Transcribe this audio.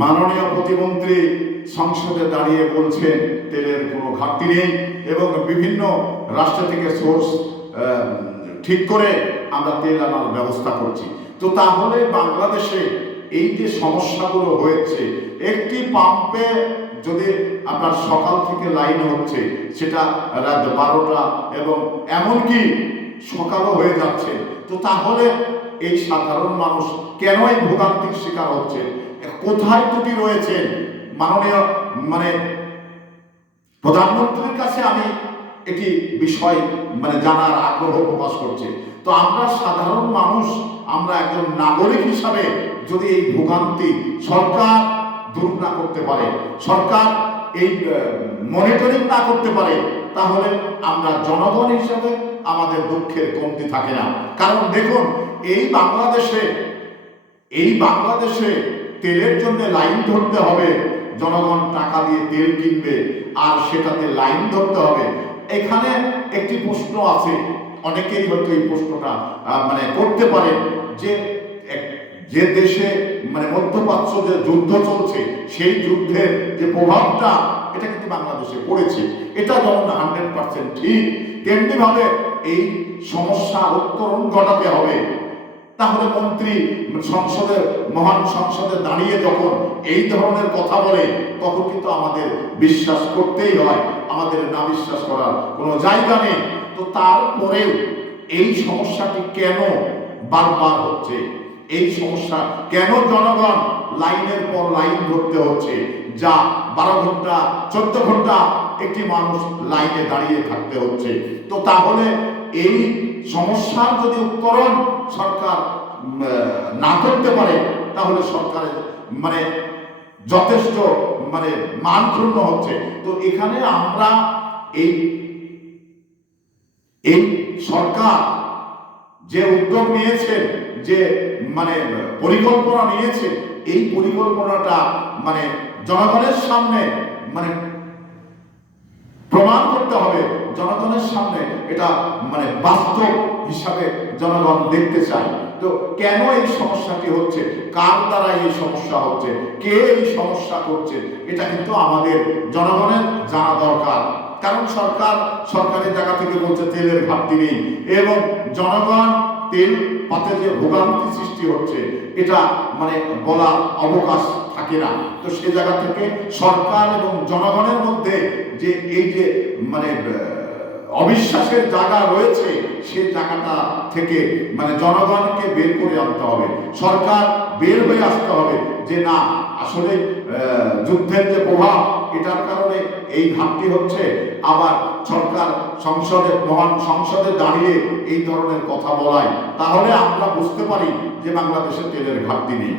মাননীয় প্রতিমন্ত্রী সংসদে দাঁড়িয়ে বলছেন তেলের কোনো ঘাটতি নেই এবং বিভিন্ন রাষ্ট্র থেকে সোর্স ঠিক করে আমরা তেল আনার ব্যবস্থা করছি। তো তাহলে বাংলাদেশে এই যে সমস্যাগুলো হয়েছে, একটি পাম্পে যদি আপনার সকাল থেকে লাইন হচ্ছে সেটা রাত 12টা এবং এমনকি সকালও হয়ে যাচ্ছে, তো তাহলে এই সাধারণ মানুষ কেনই ভোগান্তির শিকার হচ্ছে? কোথায় ত্রুটি রয়েছে? মাননীয় প্রধানমন্ত্রীর কাছে আমি একটি বিষয় জানার আগ্রহ প্রকাশ করছি। তো আমরা সাধারণ মানুষ, আমরা একজন নাগরিক হিসাবে যদি এই ভোগান্তি সরকার দূর না করতে পারে, সরকার এই মনিটরিং না করতে পারে, তাহলে আমরা জনগণ হিসাবে আমাদের দুঃখের কমতি থাকে না। কারণ দেখুন, এই বাংলাদেশে তেলের জন্য লাইন ধরতে হবে, জনগণ টাকা দিয়ে তেল কিনবে আর সেটাতে লাইন ধরতে হবে। এখানে একটি প্রশ্ন আছে, অনেকেই হয়তো এই প্রশ্নটা করতে পারেন যে দেশে মধ্যপ্রাচ্য যে যুদ্ধ চলছে, সেই যুদ্ধের যে প্রভাবটা এটা কিন্তু বাংলাদেশে পড়েছে। এটা যেমন 100% ঠিক, তেমনি ভাবে এই সমস্যা উত্তরণ ঘটাতে হবে। তাহলে মন্ত্রী মহান সংসদে দাঁড়িয়ে যখন এই ধরনের কথা বলে, তখন কিন্তু আমাদের বিশ্বাস করতেই হয়, আমাদের না বিশ্বাস করার কোনো জায়গা নেই। তো তারপরেও এই সমস্যাটি কেন বারবার হচ্ছে? এই সমস্যা কেন জনগণ লাইনের পর লাইন ধরতে হচ্ছে? যা 12 ঘন্টা 14 ঘন্টা একটি মানুষ লাইনে দাঁড়িয়ে থাকতে হচ্ছে। তো তাহলে এই সমস্যার যদি উত্তরণ সরকার না করতে পারে, তাহলে সরকারের যথেষ্ট মানক্ষুণ্ণ হচ্ছে। তো এখানে আমরা এই সরকার যে উদ্যোগ নিয়েছে, যে পরিকল্পনা নিয়েছে, এই পরিকল্পনাটা জনগণের সামনে প্রমাণ করতে হবে। জনগণের সামনে এটা বাস্তব হিসাবে জনগণ দেখতে চায়। তো কেন এই সমস্যাটি হচ্ছে, কার দ্বারা এই সমস্যা হচ্ছে, কে এই সমস্যা করছে, এটা কিন্তু আমাদের জনগণের জানা দরকার। কারণ সরকারের জায়গা থেকে বলছে তেলের ঘাটতি নেই, এবং জনগণ তেল পাতে যে ভোগান্তি সৃষ্টি হচ্ছে এটা বলা অবকাশ থাকে না। তো সে জায়গা থেকে সরকার এবং জনগণের মধ্যে যে এই যে অবিশ্বাসের জায়গা রয়েছে, সেই জায়গাটা থেকে জনগণকে বের করে আনতে হবে, সরকার বের হয়ে আসতে হবে যে না, আসলে যুদ্ধের যে প্রভাব, এটার কারণে এই ঘাটতি হচ্ছে। আবার সরকার মহান সংসদে দাঁড়িয়ে এই ধরনের কথা বলায়, তাহলে আমরা বুঝতে পারি যে বাংলাদেশে তেলের ঘাটতি নেই।